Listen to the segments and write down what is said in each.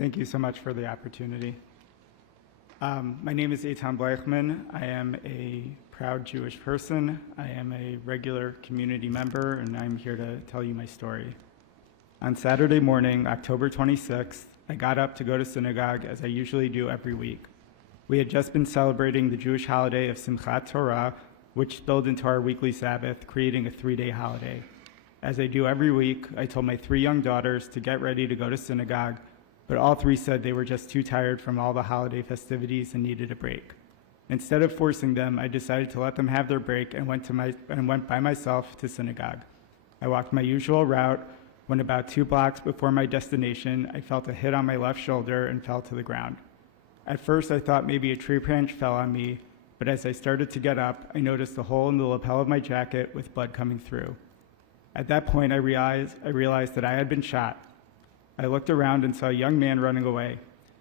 Thank you so much for the opportunity. My name is Eitan Bleichman. I am a proud Jewish person. I am a regular community member, and I'm here to tell you my story. On Saturday morning, October 26th, I got up to go to synagogue as I usually do every week. We had just been celebrating the Jewish holiday of Simchat Torah, which spilled into our weekly Sabbath, creating a 3-day holiday. As I do every week, I told my 3 young daughters to get ready to go to synagogue, but all 3 said they were just too tired from all the holiday festivities and needed a break. Instead of forcing them, I decided to let them have their break and went by myself to synagogue. I walked my usual route. When about 2 blocks before my destination, I felt a hit on my left shoulder and fell to the ground. At first, I thought maybe a tree branch fell on me, but as I started to get up, I noticed a hole in the lapel of my jacket with blood coming through. At that point, I realized that I had been shot. I looked around and saw a young man running away.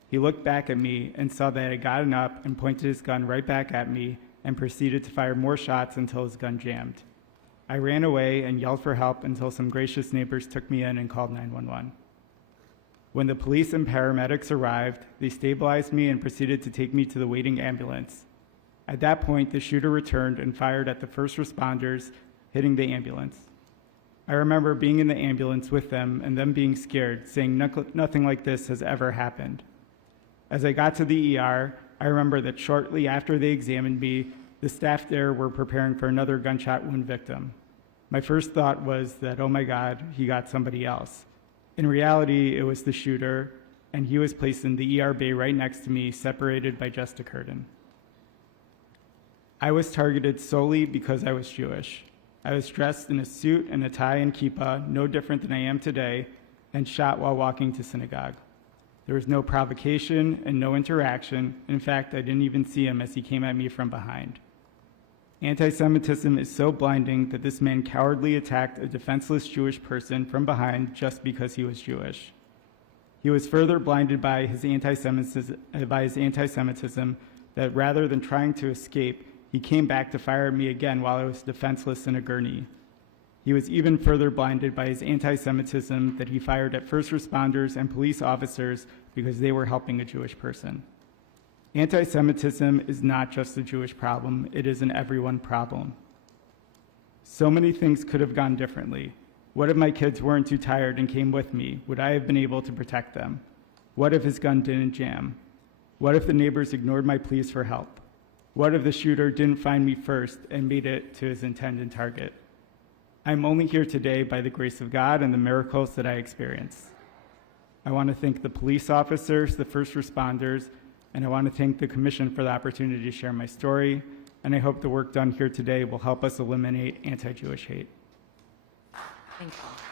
He looked back at me and saw that I had gotten up and pointed his gun right back at me and proceeded to fire more shots until his gun jammed. I ran away and yelled for help until some gracious neighbors took me in and called 911. When the police and paramedics arrived, they stabilized me and proceeded to take me to the waiting ambulance. At that point, the shooter returned and fired at the first responders, hitting the ambulance. I remember being in the ambulance with them and them being scared, saying nothing like this has ever happened. As I got to the ER, I remember that shortly after they examined me, the staff there were preparing for another gunshot wound victim. My first thought was that, oh my God, he got somebody else. In reality, it was the shooter, and he was placed in the ER bay right next to me, separated by just a curtain. I was targeted solely because I was Jewish. I was dressed in a suit and a tie and kippah, no different than I am today, and shot while walking to synagogue. There was no provocation and no interaction. In fact, I didn't even see him as he came at me from behind. Anti-Semitism is so blinding that this man cowardly attacked a defenseless Jewish person from behind just because he was Jewish. He was further blinded by his anti-Semitism that rather than trying to escape, he came back to fire at me again while I was defenseless in a gurney. He was even further blinded by his anti-Semitism that he fired at first responders and police officers because they were helping a Jewish person. Anti-Semitism is not just a Jewish problem, it is an everyone problem. So many things could have gone differently. What if my kids weren't too tired and came with me? Would I have been able to protect them? What if his gun didn't jam? What if the neighbors ignored my pleas for help? What if the shooter didn't find me first and made it to his intended target? I'm only here today by the grace of God and the miracles that I experienced. I want to thank the police officers, the first responders, and I want to thank the Commission for the opportunity to share my story, and I hope the work done here today will help us eliminate anti-Jewish hate. Thank you.